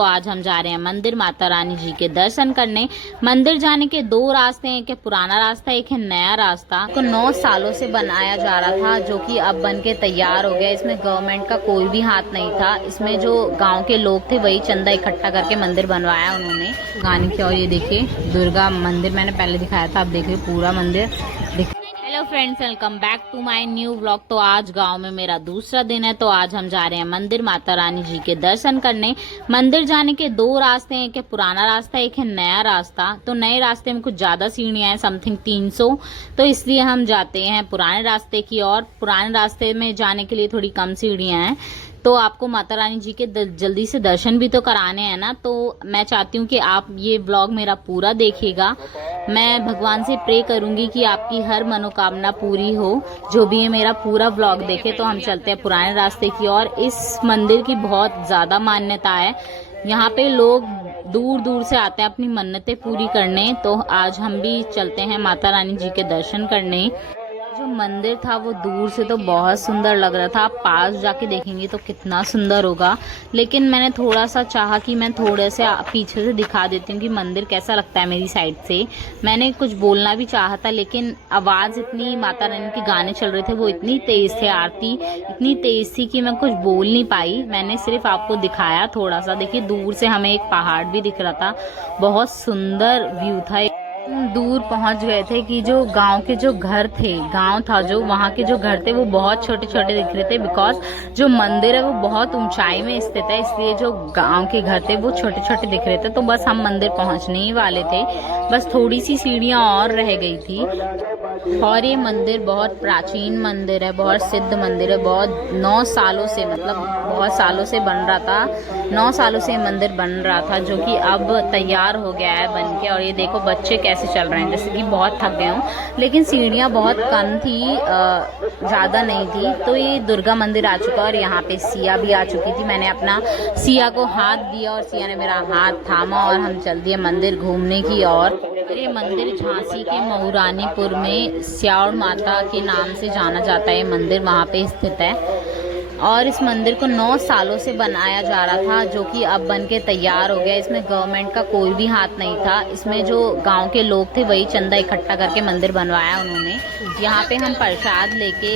तो आज हम जा रहे हैं मंदिर माता रानी जी के दर्शन करने। मंदिर जाने के दो रास्ते हैं, एक है पुराना रास्ता, एक है नया रास्ता। तो 9 सालों से बनाया जा रहा था, जो कि अब बन के तैयार हो गया। इसमें गवर्नमेंट का कोई भी हाथ नहीं था। इसमें जो गांव के लोग थे वही चंदा इकट्ठा करके मंदिर बनवाया उन्होंने। गाने की और ये देखिए दुर्गा मंदिर मैंने पहले दिखाया था, अब देखिए पूरा मंदिर। Hello friends, welcome back to my new vlog. तो आज गांव में मेरा दूसरा दिन है। तो आज हम जा रहे हैं मंदिर माता रानी जी के दर्शन करने। मंदिर जाने के दो रास्ते हैं, एक है पुराना रास्ता, एक है नया रास्ता। तो नए रास्ते में कुछ ज्यादा सीढ़ियां हैं, समथिंग 300, तो इसलिए हम जाते हैं पुराने रास्ते की ओर। पुराने रास्ते में जाने के लिए थोड़ी कम सीढ़ियां हैं। तो आपको माता रानी जी के जल्दी से दर्शन भी तो कराने हैं ना। तो मैं चाहती हूँ कि आप ये व्लॉग मेरा पूरा देखिएगा। मैं भगवान से प्रे करूंगी कि आपकी हर मनोकामना पूरी हो। जो भी है मेरा पूरा व्लॉग देखे। तो हम चलते हैं पुराने रास्ते की ओर। इस मंदिर की बहुत ज्यादा मान्यता है। यहाँ पे लोग दूर दूर से आते हैं अपनी मन्नतें पूरी करने। तो आज हम भी चलते हैं माता रानी जी के दर्शन करने। जो मंदिर था वो दूर से तो बहुत सुंदर लग रहा था, आप पास जाके देखेंगे तो कितना सुंदर होगा। लेकिन मैंने थोड़ा सा चाहा कि मैं थोड़े से पीछे से दिखा देती हूँ कि मंदिर कैसा लगता है मेरी साइड से। मैंने कुछ बोलना भी चाहा था, लेकिन आवाज़ इतनी, माता रानी के गाने चल रहे थे वो इतनी तेज थे, आरती इतनी तेज थी कि मैं कुछ बोल नहीं पाई। मैंने सिर्फ आपको दिखाया थोड़ा सा। देखिए दूर से हमें एक पहाड़ भी दिख रहा था, बहुत सुंदर व्यू था। दूर पहुंच गए थे कि जो गांव के जो घर थे, गांव था जो, वहां के जो घर थे वो बहुत छोटे छोटे दिख रहे थे। बिकॉज जो मंदिर है वो बहुत ऊंचाई में स्थित है, इसलिए जो गांव के घर थे वो छोटे छोटे दिख रहे थे। तो बस हम मंदिर पहुंचने ही वाले थे, बस थोड़ी सी सीढ़ियां और रह गई थी। और ये मंदिर बहुत प्राचीन मंदिर है, बहुत सिद्ध मंदिर है। बहुत 9 सालों से, मतलब बहुत सालों से बन रहा था। 9 सालों से मंदिर बन रहा था, जो कि अब तैयार हो गया है बन के। और ये देखो बच्चे कैसे चल रहे हैं, जैसे कि बहुत थक गए हों। लेकिन सीढ़ियाँ बहुत कम थी, ज़्यादा नहीं थी। तो ये दुर्गा मंदिर आ चुका और यहाँ पे सिया भी आ चुकी थी। मैंने अपना सिया को हाथ दिया और सिया ने मेरा हाथ थामा और हम चल दिए मंदिर घूमने की ओर। ये मंदिर झांसी के मऊरानीपुर में स्याड़ माता के नाम से जाना जाता है। मंदिर वहाँ पे स्थित है और इस मंदिर को 9 सालों से बनाया जा रहा था, जो कि अब बन के तैयार हो गया। इसमें गवर्नमेंट का कोई भी हाथ नहीं था। इसमें जो गांव के लोग थे वही चंदा इकट्ठा करके मंदिर बनवाया उन्होंने। यहाँ पे हम प्रसाद लेके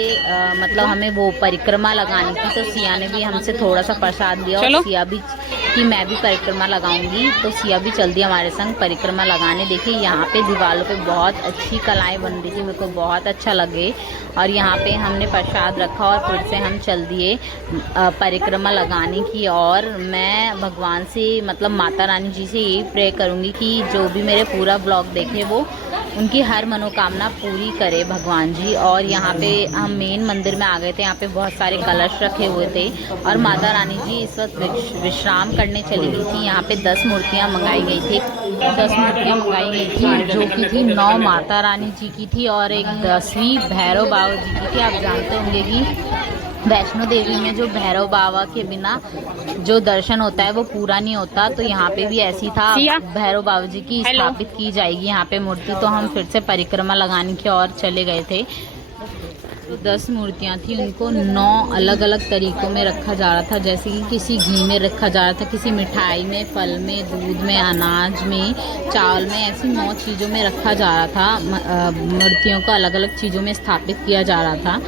मतलब हमें वो परिक्रमा लगानी थी, तो सिया ने भी हमसे थोड़ा सा प्रसाद दिया और सिया भी कि मैं भी परिक्रमा लगाऊंगी। तो सिया भी चल दी हमारे संग परिक्रमा लगाने। देखिए यहाँ पे दीवारों पे बहुत अच्छी कलाएं बन रही थी, मेरे को बहुत अच्छा लगे। और यहाँ पे हमने प्रसाद रखा और फिर से हम चल दिए परिक्रमा लगाने की। और मैं भगवान से, मतलब माता रानी जी से यही प्रे करूंगी कि जो भी मेरे पूरा ब्लॉग देखे वो उनकी हर मनोकामना पूरी करे भगवान जी। और यहाँ पे हम मेन मंदिर में आ गए थे। यहाँ पे बहुत सारे कलश रखे हुए थे और माता रानी जी इस वक्त विश्राम करने चली गई थी। यहाँ पे 10 मूर्तियाँ मंगाई गई थी, 10 मूर्तियाँ मंगाई गई थी, जो की थी 9 माता रानी जी की थी और एक 10वीं भैरव बाबा जी की थी। आप जानते होंगे कि वैष्णो देवी में जो भैरव बाबा के बिना जो दर्शन होता है वो पूरा नहीं होता। तो यहाँ पे भी ऐसी था, भैरव बाबा जी की स्थापित की जाएगी यहाँ पे मूर्ति। तो हम फिर से परिक्रमा लगाने की ओर चले गए थे। तो 10 मूर्तियाँ थी, उनको 9 अलग अलग तरीकों में रखा जा रहा था। जैसे कि किसी घी में रखा जा रहा था, किसी मिठाई में, फल में, दूध में, अनाज में, चावल में, ऐसी 9 चीज़ों में रखा जा रहा था। मूर्तियों को अलग अलग चीज़ों में स्थापित किया जा रहा था।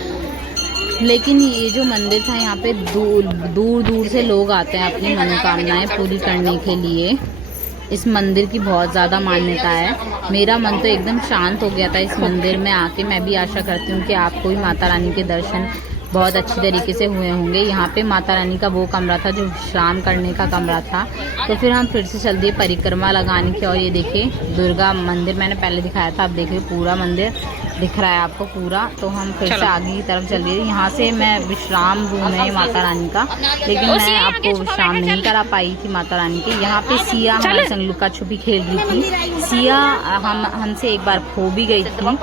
लेकिन ये जो मंदिर था यहाँ पे दूर दूर से लोग आते हैं अपनी मनोकामनाएं पूरी करने के लिए। इस मंदिर की बहुत ज़्यादा मान्यता है। मेरा मन तो एकदम शांत हो गया था इस मंदिर में आके। मैं भी आशा करती हूँ कि आपको भी माता रानी के दर्शन बहुत अच्छी तरीके से हुए होंगे। यहाँ पे माता रानी का वो कमरा था जो विश्राम करने का कमरा था। तो फिर हम फिर से चल दिए परिक्रमा लगाने की। और ये देखिए दुर्गा मंदिर मैंने पहले दिखाया था, अब देखिए पूरा मंदिर दिख रहा है आपको पूरा। तो हम फिर से आगे की तरफ चल दिए। यहाँ से मैं विश्राम रूम है माता रानी का, लेकिन मैं आपको विश्राम नहीं करा पाई थी माता रानी के। यहाँ पे सिया हमारे संग लुका छुपी खेल रही थी। सिया हमसे एक बार खो भी गई थी।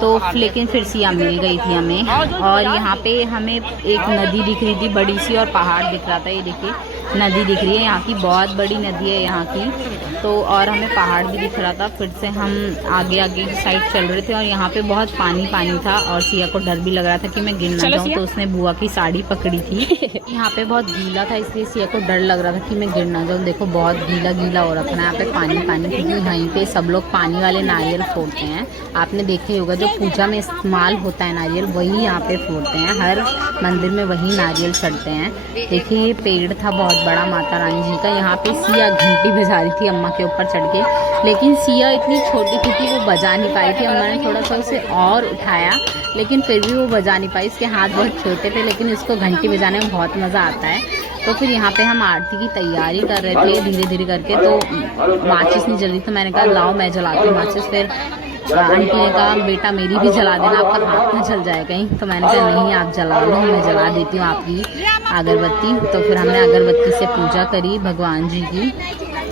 तो लेकिन फिर सिया मिल गई थी हमें। और यहाँ पे हमें एक नदी दिख रही थी बड़ी सी, और पहाड़ दिख रहा था। ये देखिए नदी दिख रही है, यहाँ की बहुत बड़ी नदी है यहाँ की। तो और हमें पहाड़ भी दिख रहा था। फिर से हम आगे आगे की साइड चल रहे थे, और यहाँ पे बहुत पानी पानी था, और सिया को डर भी लग रहा था कि मैं गिर ना जाऊँ। तो उसने बुआ की साड़ी पकड़ी थी। यहाँ पे बहुत गीला था, इसलिए सिया को डर लग रहा था कि मैं गिर ना जाऊँ। देखो बहुत गीला गीला हो रखा है यहाँ पे, पानी पानी, क्योंकि वहीं पे सब लोग पानी वाले नारियल फोड़ते हैं। आपने देखे होगा जो पूजा में इस्तेमाल होता है नारियल, वही यहाँ पे फोड़ते हैं। हर मंदिर में वही नारियल चढ़ते हैं। देखिए ये पेड़ था बहुत बड़ा माता रानी जी का। यहाँ पे सिया घंटी बजा रही थी अम्मा के ऊपर चढ़ के, लेकिन सिया इतनी छोटी थी कि वो बजा नहीं पाई थी। अम्मा ने थोड़ा सा उसे और उठाया, लेकिन फिर भी वो बजा नहीं पाई। इसके हाथ बहुत छोटे थे, लेकिन इसको घंटी बजाने में बहुत मज़ा आता है। तो फिर यहाँ पे हम आरती की तैयारी कर रहे थे धीरे धीरे करके। तो माचिस नहीं जल रही, तो मैंने कहा लाओ मैं जलाती हूँ माचिस। फिर आंटी ने कहा बेटा मेरी भी जला देना, आपका हाथ ना जल जाए कहीं। तो मैंने कहा नहीं आप जला लो, मैं जला देती हूँ आपकी अगरबत्ती। तो फिर हमने अगरबत्ती से पूजा करी भगवान जी की।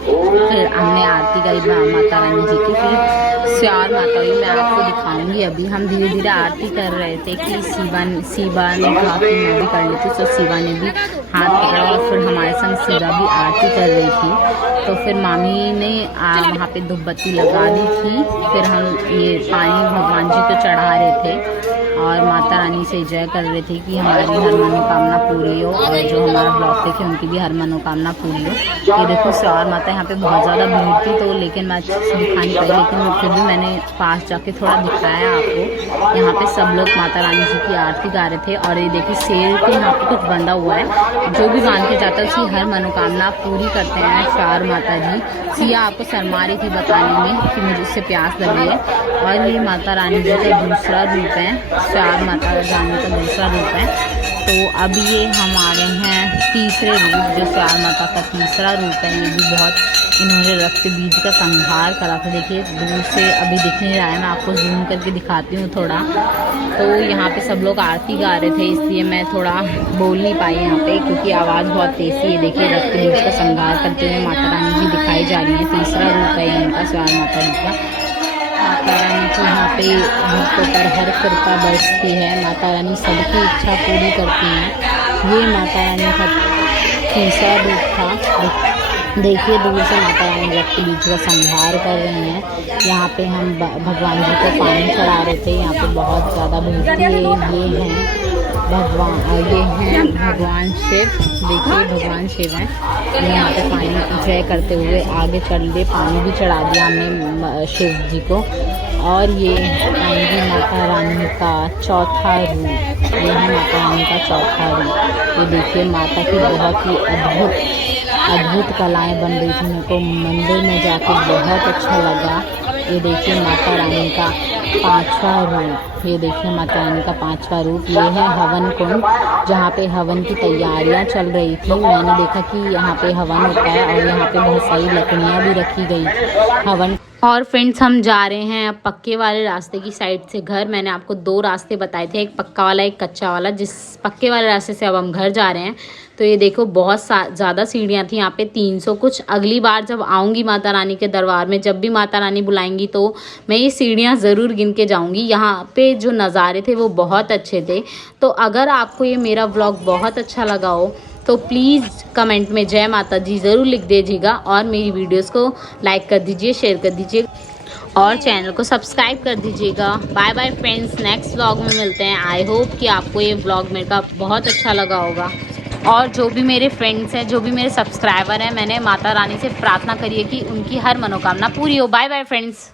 फिर हमने आरती करी माता रानी जी की। फिर स्यार माता हुई, मैं आपको दिखाऊंगी अभी। हम धीरे धीरे आरती कर रहे थे कि शिवा ने कहा कि मैं भी कर लेती, तो शिवा ने भी हाथ पकड़ा, और फिर हमारे संग शिवा भी आरती कर रही थी। तो फिर मामी ने वहाँ पे धूपबत्ती लगा दी थी। फिर हम ये पानी भगवान जी को चढ़ा रहे थे, और माता रानी से जय कर रहे थे कि हमारी हर मनोकामना पूरी हो, और जो हमारा ब्लॉग देखे उनकी भी हर मनोकामना पूरी हो। ये देखो स्यार माता, यहाँ पे बहुत ज़्यादा भीड़ थी, तो लेकिन मैं अच्छे से दिखा नहीं पाई, लेकिन फिर भी मैंने पास जाके थोड़ा दिखाया आपको। यहाँ पे सब लोग माता रानी जी की आरती गा रहे थे। और ये देखिए शेर के यहाँ पे कुछ बंधा हुआ है, जो भी बांध के जाता है उसकी हर मनोकामना पूरी करते हैं स्यार माता जी। सिया आपको शर्मा रही थी बताने में कि मुझे इससे प्यास लगी है। और ये माता रानी जी का दूसरा रूप है, स्यार माता रानी का दूसरा रूप है। तो अब ये हम आ गए हैं तीसरे रूप, जो स्यार माता का तीसरा रूप है। ये भी बहुत इन्होंने रक्त बीज का संहार करा था। देखिए दूर से अभी दिख नहीं रहा है, मैं आपको जूम करके दिखाती हूँ थोड़ा। तो यहाँ पे सब लोग आरती गा रहे थे, इसलिए मैं थोड़ा बोल नहीं पाई यहाँ पे, क्योंकि आवाज़ बहुत तेज थी। ये देखिए रक्त बीज का संहार करते हुए माता रानी जी दिखाई जा रही है। तीसरा रूप है इनका, स्यार माता जी का। माता रानी को यहाँ पे भक्तों पर हर कृपा बरसती है। माता रानी सबकी इच्छा पूरी करती हैं। ये माता रानी का तीसरा रूप था। देखिए दूर से माता रानी रक्त बीज का संहार कर रही हैं। यहाँ पे हम भगवान जी को पानी चढ़ा रहे थे। यहाँ पे बहुत ज़्यादा भीड़ थी। ये हैं भगवान शिव। देखिए भगवान शिव हैं। यहाँ पे पानी जय करते हुए आगे चल रहे, पानी भी चढ़ा दिया हमने शिव जी को। और ये आएंगी माता रानी का चौथा रूप। ये है माता रानी का चौथा रूप। ये देखिए माता की बहुत ही अद्भुत कलाएं बन रही थी। मेरे को मंदिर में जाके बहुत अच्छा लगा। ये देखिए माता रानी का पांचवा रूप। ये देखिए माता रानी का पांचवा रूप। ये है हवन कुंड, जहाँ पे हवन की तैयारियां चल रही थी। मैंने देखा कि यहाँ पे हवन होता है, और यहाँ पे बहुत सारी लकड़ियाँ भी रखी गई थी हवन। और फ्रेंड्स हम जा रहे हैं अब पक्के वाले रास्ते की साइड से घर। मैंने आपको दो रास्ते बताए थे, एक पक्का वाला एक कच्चा वाला। जिस पक्के वाले रास्ते से अब हम घर जा रहे हैं। तो ये देखो बहुत ज़्यादा सीढ़ियाँ थी यहाँ पे, 300 कुछ। अगली बार जब आऊँगी माता रानी के दरबार में, जब भी माता रानी बुलाएंगी, तो मैं ये सीढ़ियाँ ज़रूर गिन के जाऊँगी। यहाँ पे जो नज़ारे थे वो बहुत अच्छे थे। तो अगर आपको ये मेरा व्लॉग बहुत अच्छा लगा हो तो प्लीज़ कमेंट में जय माता जी ज़रूर लिख दीजिएगा, और मेरी वीडियोस को लाइक कर दीजिए, शेयर कर दीजिए, और चैनल को सब्सक्राइब कर दीजिएगा। Bye bye friends, next vlog में मिलते हैं। आई होप कि आपको ये व्लॉग मेरे का बहुत अच्छा लगा होगा। और जो भी मेरे फ्रेंड्स हैं, जो भी मेरे सब्सक्राइबर हैं, मैंने माता रानी से प्रार्थना करी है कि उनकी हर मनोकामना पूरी हो। Bye bye friends.